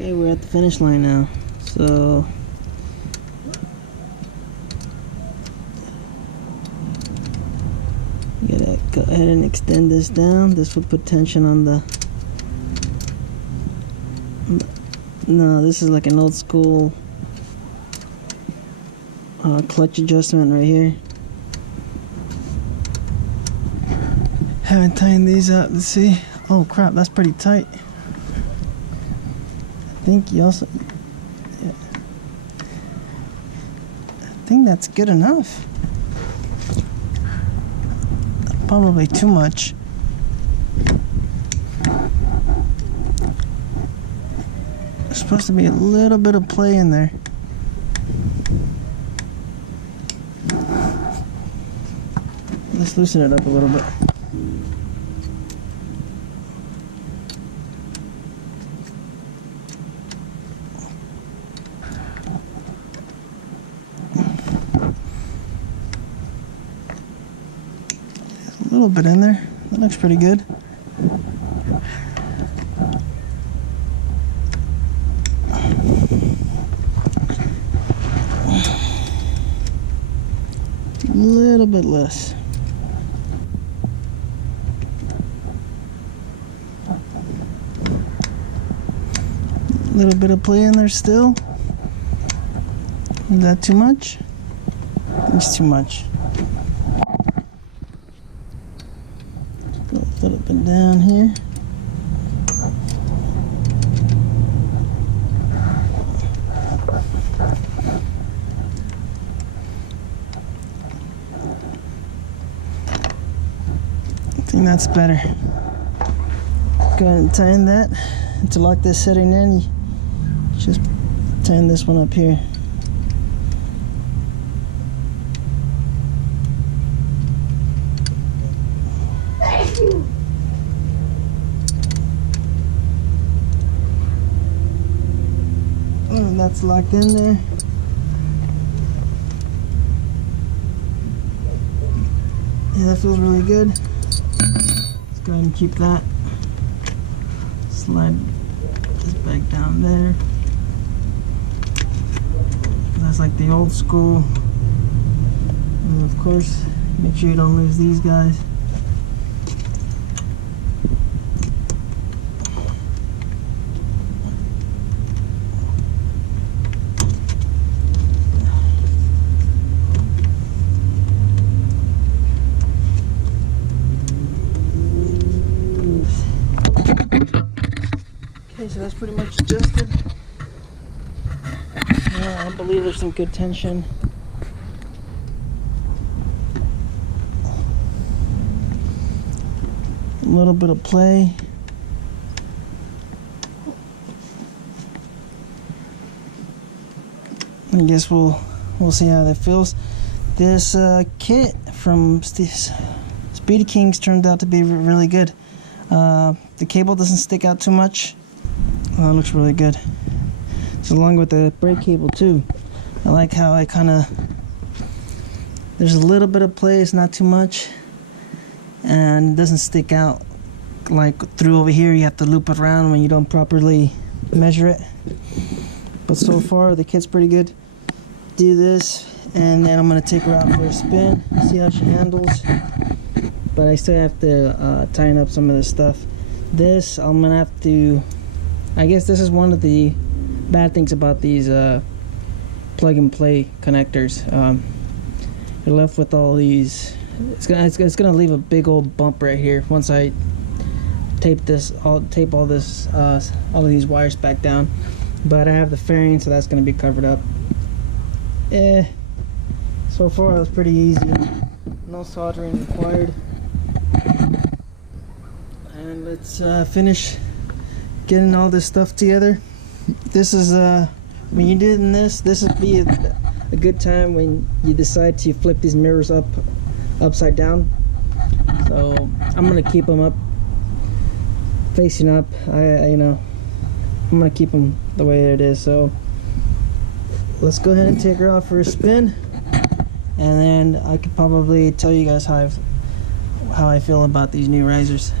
Okay, we're at the finish line now. So you gotta go ahead and extend this down. This will put tension on the. No, this is like an old school clutch adjustment right here. Haven't tightened these up. Let's see. Oh crap, that's pretty tight. I think you also. Yeah. I think that's good enough. Probably too much. There's supposed to be a little bit of play in there. Let's loosen it up a little bit. A little bit in there. That looks pretty good. A little bit less. A little bit of play in there still. Is that too much? It's too much. Go a little bit down here. I think that's better. Go ahead and tighten that. And to lock this setting in, you just tighten this one up here. And that's locked in there. Yeah, that feels really good. Let's go ahead and keep that. Slide this back down there. That's like the old school. And of course, make sure you don't lose these guys. Okay, so that's pretty much adjusted. Yeah, I believe there's some good tension. A little bit of play. I guess we'll see how that feels. This kit from Speedy Kings turned out to be really good. The cable doesn't stick out too much. It looks really good. So along with the brake cable too. I like how I there's a little bit of play, it's not too much, and it doesn't stick out like through over here. You have to loop it around when you don't properly measure it. But so far the kit's pretty good. Do this, and then I'm gonna take her out for a spin, see how she handles. But I still have to tighten up some of this stuff. This I'm gonna have to. I guess this is one of the bad things about these plug and play connectors. You're left with all these. It's gonna leave a big old bump right here once I tape all of these wires back down. But I have the fairing, so that's gonna be covered up. So far it was pretty easy. No soldering required. And let's finish getting all this stuff together. This is when you're doing this would be a good time when you decide to flip these mirrors upside down. So I'm gonna keep them up, facing up. I'm gonna keep them the way it is. So let's go ahead and take her out for a spin, and then I could probably tell you guys how I feel about these new risers.